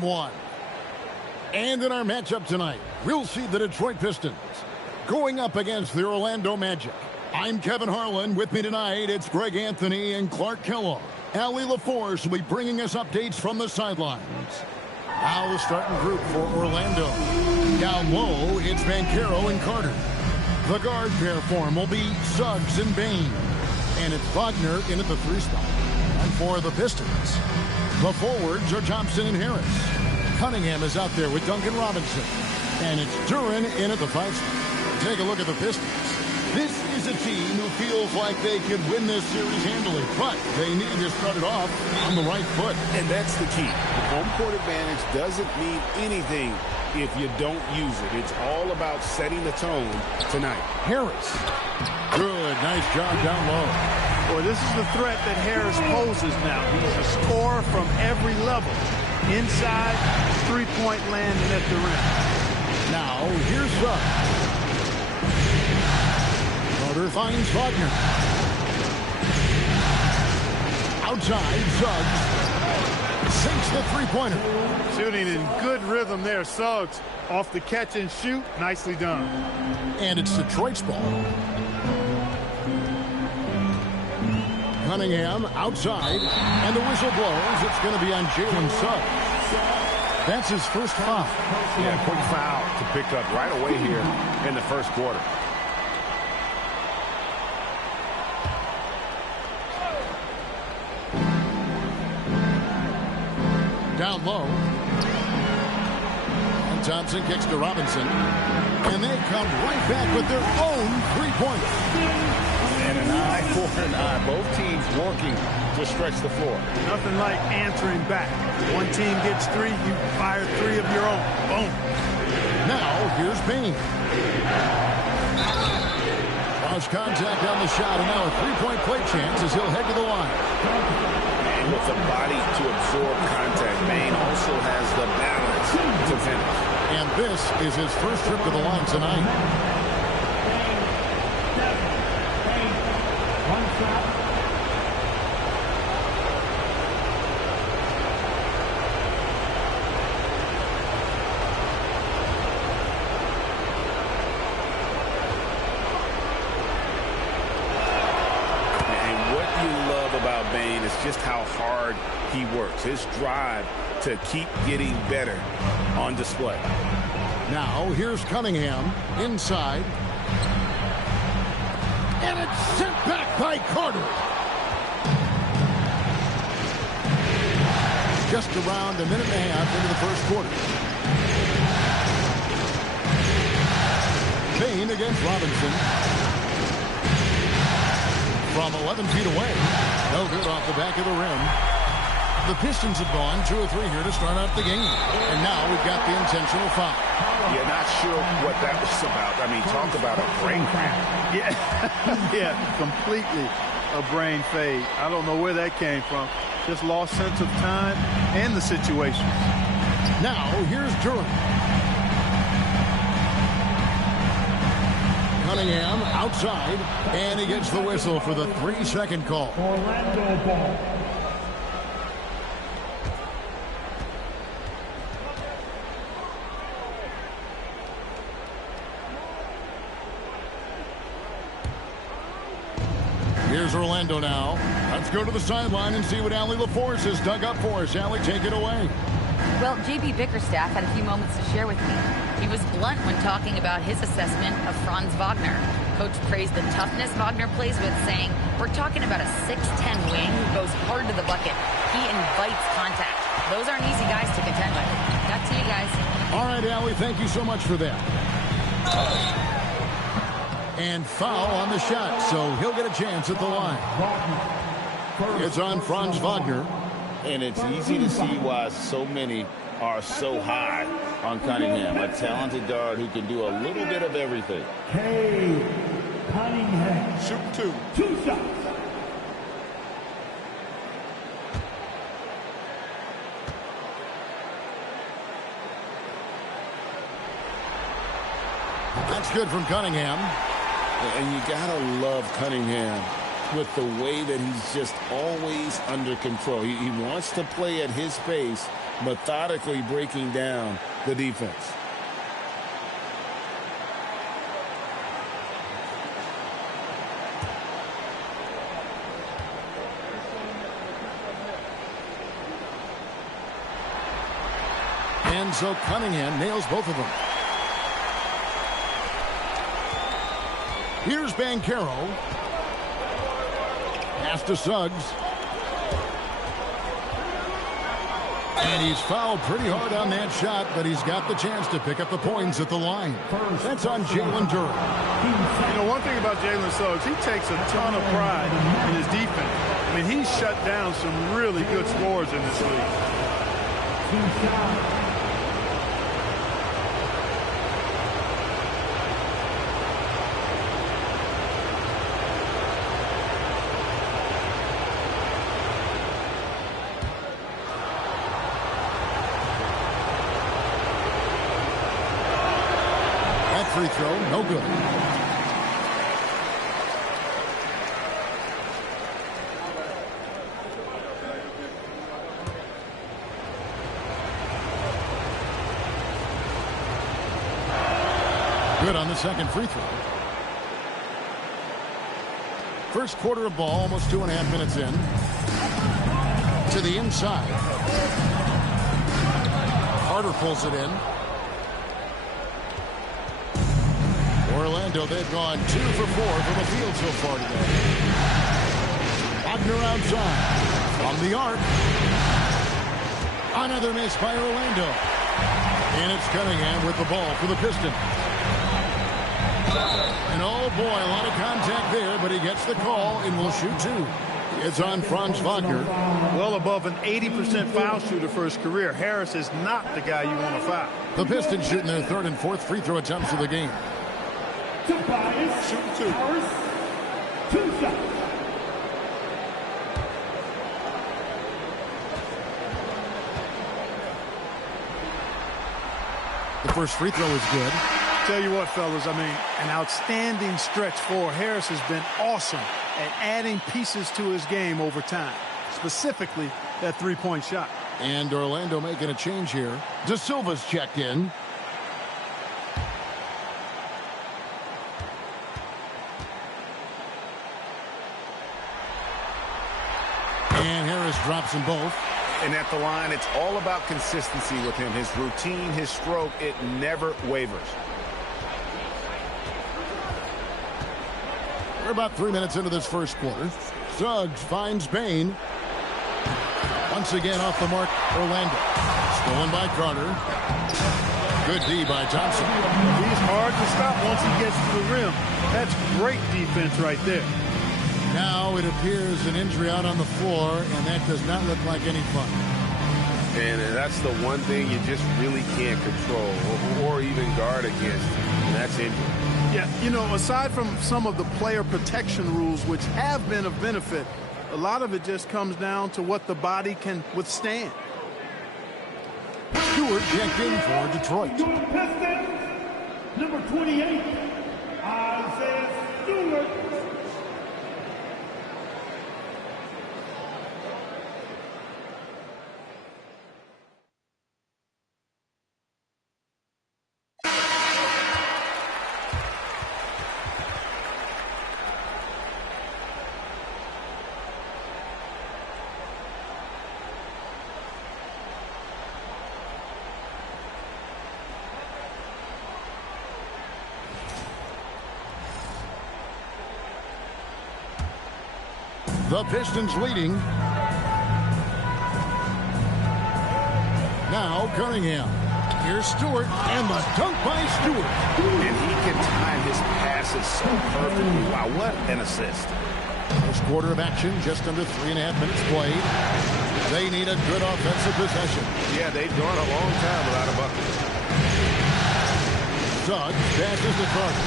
game one. And in our matchup tonight, we'll see the Detroit Pistons going up against the Orlando Magic. I'm Kevin Harlan. With me tonight, it's Greg Anthony and Clark Kellogg. Allie LaForce will be bringing us updates from the sidelines. Now the starting group for Orlando. Down low, it's Banchero and Carter. The guard pair form will be Suggs and Bain. And it's Wagner in at the 3 spot. And for the Pistons, the forwards are Thompson and Harris. Cunningham is out there with Duncan Robinson. And it's Duren in at the 5 spot. Take a look at the Pistons. This is a team who feels like they could win this series handily, but they need to start it off on the right foot. And that's the key. The home court advantage doesn't mean anything if you don't use it. It's all about setting the tone tonight. Harris. Good. Nice job down low. Boy, this is the threat that Harris poses now. He's a scorer from every level. Inside, three-point land, and at the rim. Now, here's Suggs. Carter finds Wagner. Outside, Suggs sinks the three-pointer. Shooting in good rhythm there. Suggs off the catch and shoot. Nicely done. And it's Detroit's ball. Cunningham outside, and the whistle blows. It's going to be on Jalen Suggs. That's his first foul. Yeah, quick foul to pick up right away here in the first quarter. Down low. And Thompson kicks to Robinson. And they come right back with their own 3-pointer. And an eye for an eye. Both teams working to stretch the floor. Nothing like answering back. One team gets 3, you fire 3 of your own. Boom. Now, here's Bain. Cross contact on the shot, and now a 3-point play chance as he'll head to the line. And with the body to absorb contact, Bain also has the balance to finish. And this is his first trip to the line tonight. Just how hard he works. His drive to keep getting better on display. Now, here's Cunningham inside. And it's sent back by Carter. Just around a minute and a half into the first quarter. Bain against Robinson. From 11 feet away. No good off the back of the rim. The Pistons have gone 2 or 3 here to start out the game. And now we've got the intentional foul. Yeah, not sure what that was about. I mean, talk about a brain cramp. Yeah, yeah, completely a brain fade. I don't know where that came from. Just lost sense of time and the situation. Now, here's Duren. Cunningham outside, and he gets the whistle for the 3-second call. Orlando ball. Here's Orlando now. Let's go to the sideline and see what Allie LaForce has dug up for us. Allie, take it away. Well, J.B. Bickerstaff had a few moments to share with me. He was blunt when talking about his assessment of Franz Wagner. Coach praised the toughness Wagner plays with, saying, "We're talking about a 6'10" wing who goes hard to the bucket. He invites contact. Those aren't easy guys to contend with." Back to you guys. All right, Allie, thank you so much for that. And foul on the shot, so he'll get a chance at the line. It's on Franz Wagner. And it's easy to see why so many are so high on Cunningham. A talented guard who can do a little bit of everything. Hey, Cunningham. Shoot 2 shots. That's good from Cunningham. And you gotta love Cunningham with the way that he's just always under control. He wants to play at his pace, methodically breaking down the defense. And so Cunningham nails both of them. Here's Banchero. Pass to Suggs. And he's fouled pretty hard on that shot, but he's got the chance to pick up the points at the line. That's on Jalen Durham. You know, one thing about Jalen Suggs, he takes a ton of pride in his defense. I mean, he's shut down some really good scorers in this league. Free throw, no good. Good on the second free throw. First quarter of ball, almost 2.5 minutes in. To the inside. Carter pulls it in. Orlando, they've gone 2 for 4 from the field so far today. Wagner outside. From the arc. Another miss by Orlando. And it's Cunningham with the ball for the Pistons. And oh boy, a lot of contact there, but he gets the call and will shoot 2. It's on Franz Wagner. Well above an 80% foul shooter for his career. Harris is not the guy you want to foul. The Pistons shooting their third and fourth free throw attempts of the game. Shooting 2. 2 shots. The first free throw is good. Tell you what, fellas, I mean, an outstanding stretch for Harris has been awesome at adding pieces to his game over time, specifically that three-point shot. And Orlando making a change here. De Silva's checked in. And Harris drops them both. And at the line, it's all about consistency with him. His routine, his stroke, it never wavers. We're about 3 minutes into this first quarter. Suggs finds Bain. Once again off the mark, Orlando. Stolen by Carter. Good D by Thompson. He's hard to stop once he gets to the rim. That's great defense right there. Now it appears an injury out on the floor, and that does not look like any fun. And that's the one thing you just really can't control or even guard against, and that's injury. Yeah, you know, aside from some of the player protection rules, which have been of benefit, a lot of it just comes down to what the body can withstand. Stewart checked in for Detroit. Pistons, number 28, Isaiah Stewart. The Pistons leading. Now Cunningham. Here's Stewart, and the dunk by Stewart. And he can time his passes so perfectly. Wow, what an assist. First quarter of action, just under 3.5 minutes played. They need a good offensive possession. Yeah, they've gone a long time without a bucket. Suggs passes to Carter.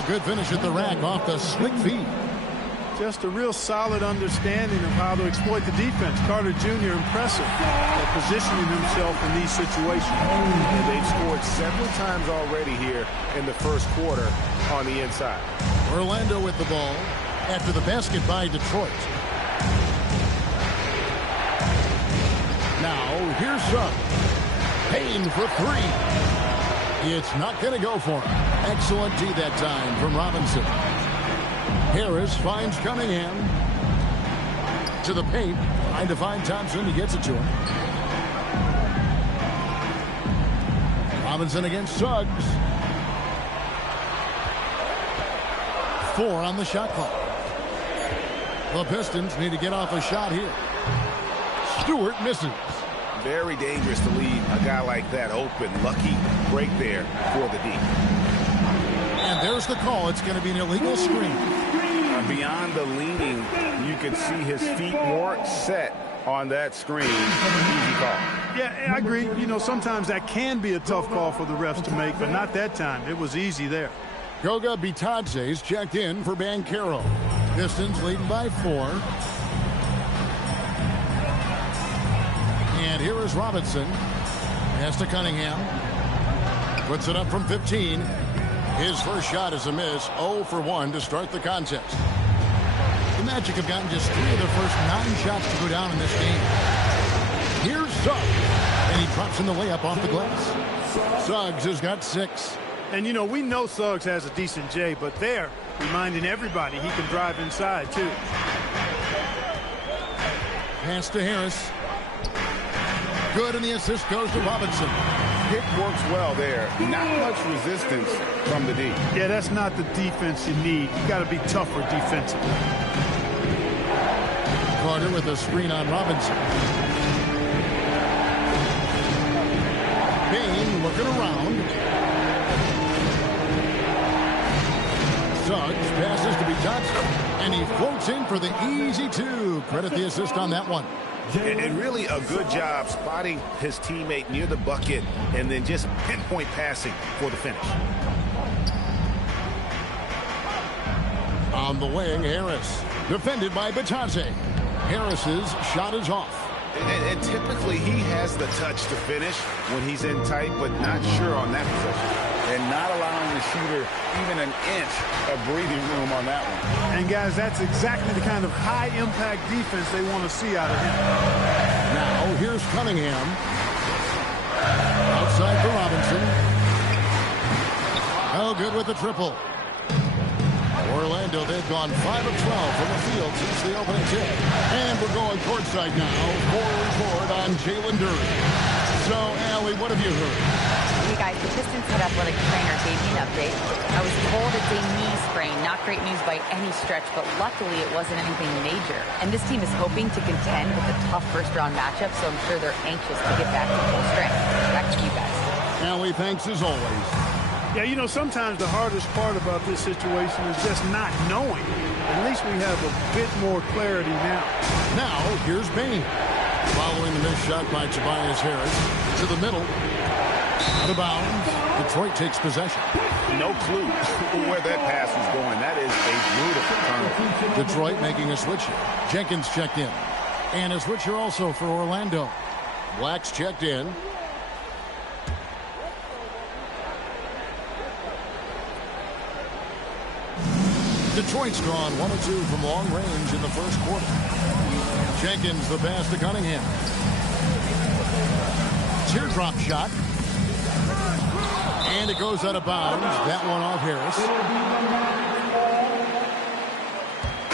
A good finish at the rack off the slick feed. Just a real solid understanding of how to exploit the defense. Carter Jr. impressive at positioning himself in these situations. And they've scored several times already here in the first quarter on the inside. Orlando with the ball after the basket by Detroit. Now, here's Suggs. Payne for three. It's not going to go for him. Excellent D that time from Robinson. Harris finds Cunningham. To the paint. Trying to find Thompson. He gets it to him. Robinson against Suggs. 4 on the shot clock. The Pistons need to get off a shot here. Stewart misses. Very dangerous to leave a guy like that open. Lucky break there for the D. And there's the call. It's going to be an illegal screen. Beyond the leaning, you could see his feet weren't set on that screen. Easy call. Yeah, I agree. You know, sometimes that can be a tough call for the refs to make, but not that time. It was easy there. Goga Bitadze's checked in for Banchero. Pistons leading by 4. And here is Robinson. Pass to Cunningham. Puts it up from 15. His first shot is a miss. 0 for 1 to start the contest. The Magic have gotten just 3 of their first 9 shots to go down in this game. Here's Suggs. And he drops in the layup off the glass. Suggs has got 6. And, you know, we know Suggs has a decent J, but they're reminding everybody he can drive inside, too. Pass to Harris. Good, and the assist goes to Robinson. Pick works well there. Not much resistance from the D. Yeah, that's not the defense you need. You got to be tougher defensively. Carter with a screen on Robinson. Payne looking around. Suggs passes to Bitadze, and he floats in for the easy 2. Credit the assist on that one. And really a good job spotting his teammate near the bucket and then just pinpoint passing for the finish. On the wing, Harris. Defended by Bitadze. Harris's shot is off. And typically he has the touch to finish when he's in tight, but not sure on that possession. And not allowing the shooter even an inch of breathing room on that one. And, guys, that's exactly the kind of high-impact defense they want to see out of him. Now, here's Cunningham. Outside for Robinson. Oh, good with the triple. Orlando, they've gone 5 of 12 from the field since the opening tip. And we're going courtside now for a report on Jalen Duren. So, Allie, what have you heard? Hey guys, the Pistons head athletic trainer gave me an update. I was told it's a knee sprain. Not great news by any stretch, but luckily it wasn't anything major. And this team is hoping to contend with a tough first-round matchup, so I'm sure they're anxious to get back to full strength. Back to you guys. Allie, thanks as always. Yeah, you know, sometimes the hardest part about this situation is just not knowing. At least we have a bit more clarity now. Now, here's Payne. Following the missed shot by Tobias Harris. To the middle. Out of bounds. Detroit takes possession. No clue where that pass was going. That is a beautiful turn. Detroit making a switch. Jenkins checked in. And a switcher also for Orlando. Black's checked in. Detroit's gone 1 of 2 from long range in the first quarter. Jenkins the pass to Cunningham. Teardrop shot. And it goes out of bounds. That one off Harris.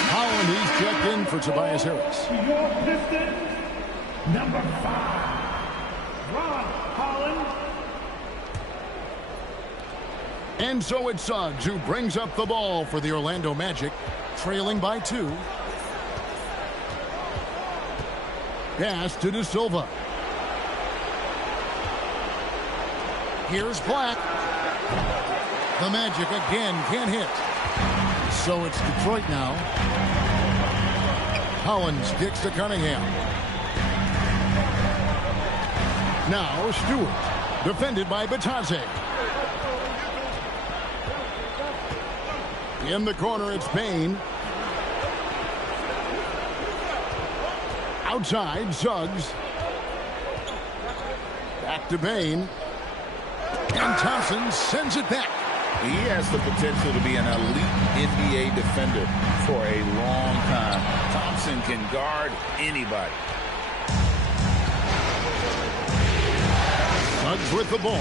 Holland, he's checked in for Tobias Harris. Your Pistons, number 5, Ron Holland. And so it's Suggs who brings up the ball for the Orlando Magic, trailing by 2. Pass to De Silva. Here's Black. The Magic again can't hit. So it's Detroit now. Hollins kicks to Cunningham. Now Stewart. Defended by Bitadze. In the corner, it's Payne. Outside, Suggs. Back to Payne. And Thompson sends it back. He has the potential to be an elite NBA defender for a long time. Thompson can guard anybody. Suggs with the ball.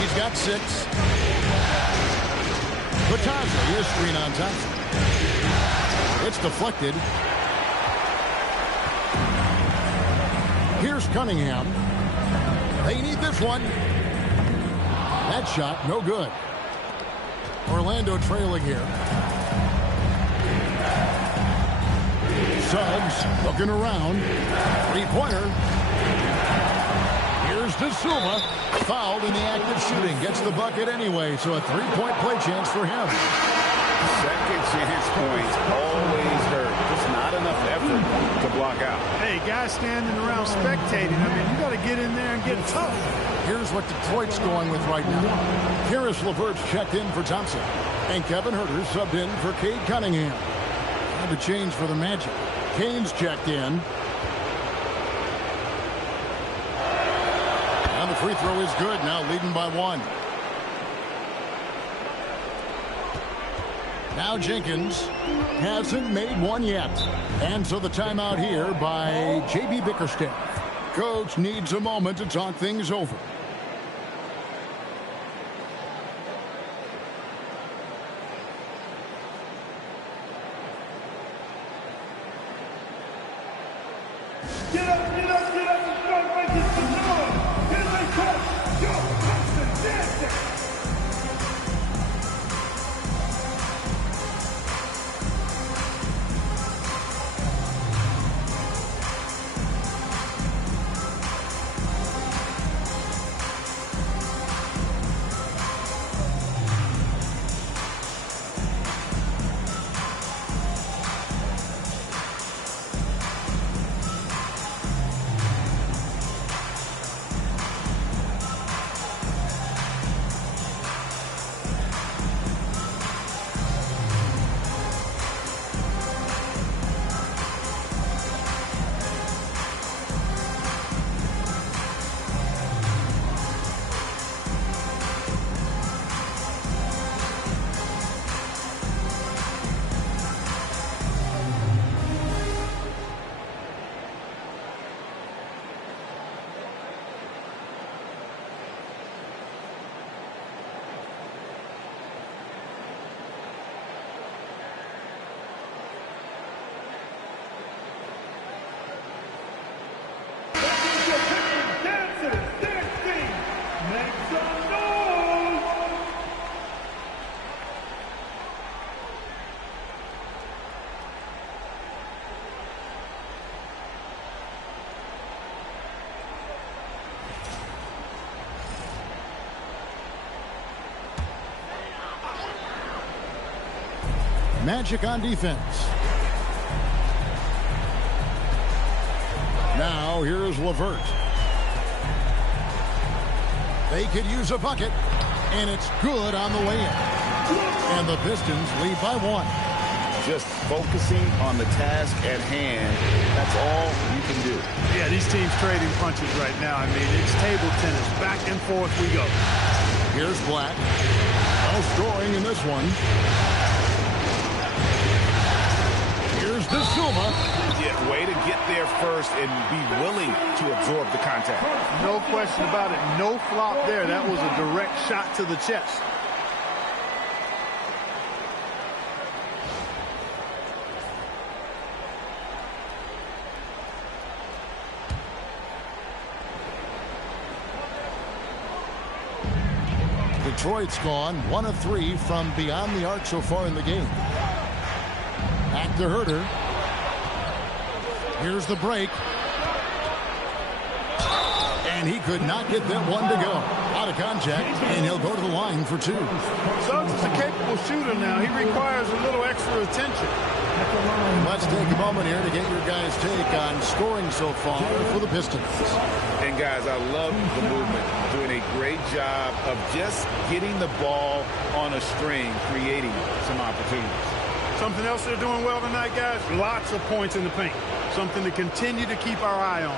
He's got 6. Batazzi is screen on Thompson. It's deflected. Here's Cunningham. They need this one. That shot, no good. Orlando trailing here. Suggs looking around. Three-pointer. Here's De Silva. Fouled in the act of shooting. Gets the bucket anyway, so a 3-point play chance for him. Second chance points always hurt. Just not enough effort to block out. Hey, guys standing around spectating. I mean, you got to get in there and get tough. Here's what Detroit's going with right now. Karis LeVert's checked in for Thompson. And Kevin Huerter subbed in for Cade Cunningham. And a change for the Magic. Kane's checked in. And the free throw is good. Now leading by 1. Now Jenkins hasn't made one yet. And so the timeout here by J.B. Bickerstaff. Coach needs a moment to talk things over. Get up, get up, get up and start making some noise. Here's my coach, Joe Thompson dancing. Magic on defense. Now here's LeVert. They could use a bucket, and it's good on the way in. And the Pistons lead by 1. Just focusing on the task at hand. That's all you can do. Yeah, these teams trading punches right now. I mean, it's table tennis. Back and forth we go. Here's Black. No scoring in this one. Here's De Silva. Yeah, way to get there first and be willing to absorb the contact. No question about it. No flop there. That was a direct shot to the chest. Detroit's gone 1 of 3 from beyond the arc so far in the game. Back to Huerter. Here's the break. And he could not get that one to go. Out of contact, and he'll go to the line for 2. Suggs is a capable shooter now. He requires a little extra attention. Let's take a moment here to get your guys' take on scoring so far for the Pistons. And guys, I love the movement. Doing a great job of just getting the ball on a string, creating some opportunities. Something else they're doing well tonight, guys, lots of points in the paint. Something to continue to keep our eye on.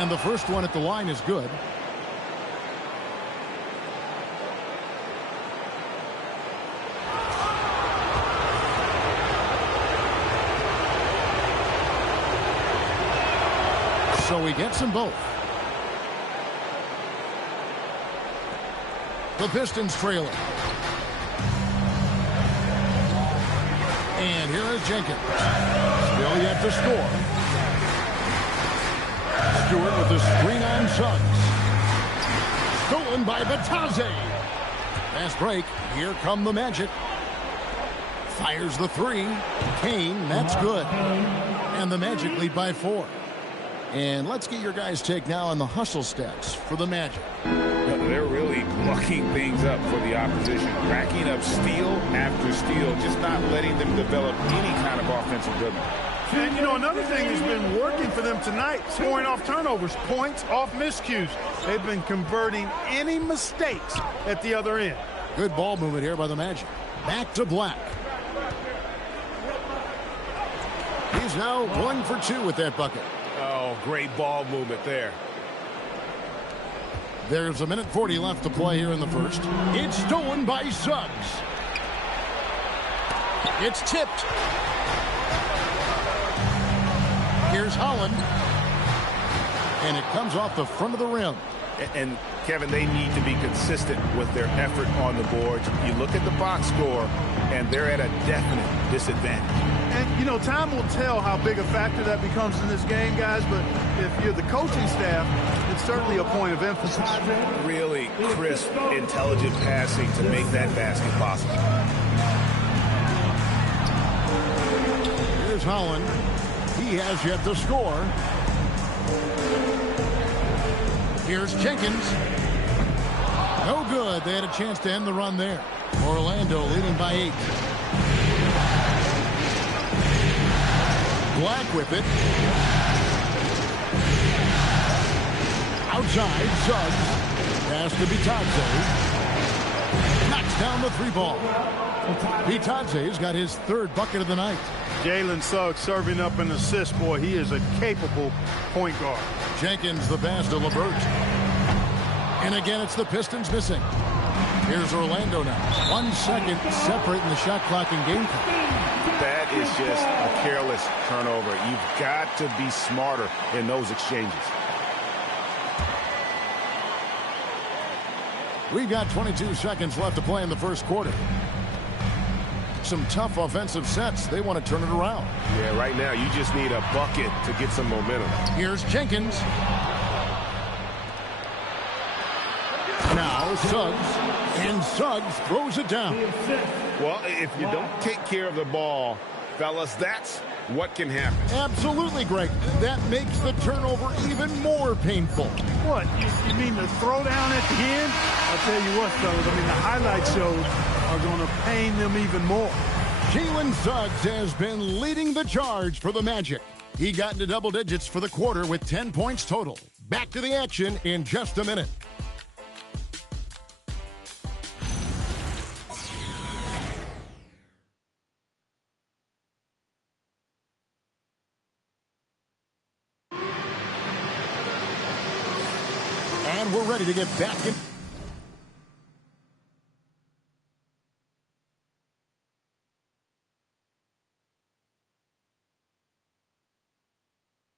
And the first one at the line is good. So he gets them both. The Pistons trailing. And here is Jenkins. Still yet to score. Stewart with the screen on Suggs. Stolen by Batadze. Fast break. Here come the Magic. Fires the three. Kane, that's good. And the Magic lead by 4. And let's get your guys' take now on the hustle stats for the Magic. They're really mucking things up for the opposition, racking up steal after steal, just not letting them develop any kind of offensive rhythm. And, you know, another thing that's been working for them tonight, scoring off turnovers, points off miscues. They've been converting any mistakes at the other end. Good ball movement here by the Magic. Back to Black. He's now 1 for 2 with that bucket. Oh, great ball movement there. There's 1:40 left to play here in the first. It's stolen by Suggs. It's tipped. Here's Holland. And it comes off the front of the rim. And Kevin, they need to be consistent with their effort on the boards. You look at the box score, and they're at a definite disadvantage. And, you know, time will tell how big a factor that becomes in this game, guys, but if you're the coaching staff, it's certainly a point of emphasis. Really crisp, intelligent passing to make that basket possible. Here's Holland. He has yet to score. Here's Jenkins. No good. They had a chance to end the run there. Orlando leading by 8. Black with it. Outside, Suggs. Pass to Batadze. Knocks down the 3-ball. Batadze's got his 3rd bucket of the night. Jalen Suggs serving up an assist, boy. He is a capable point guard. Jenkins the pass to LeVert. And again, it's the Pistons missing. Here's Orlando now. 1 second separating the shot clock and game clock. That is just a careless turnover. You've got to be smarter in those exchanges. We've got 22 seconds left to play in the first quarter. Some tough offensive sets. They want to turn it around. Yeah, right now you just need a bucket to get some momentum. Here's Jenkins. Now Suggs. And Suggs throws it down. Well, if you don't take care of the ball, fellas, that's what can happen. Absolutely, Greg. That makes the turnover even more painful. What? You mean the throwdown at the end? I'll tell you what, fellas. I mean, the highlight shows are going to pain them even more. Jalen Suggs has been leading the charge for the Magic. He got into double digits for the quarter with 10 points total. Back to the action in just a minute. And we're ready to get back in.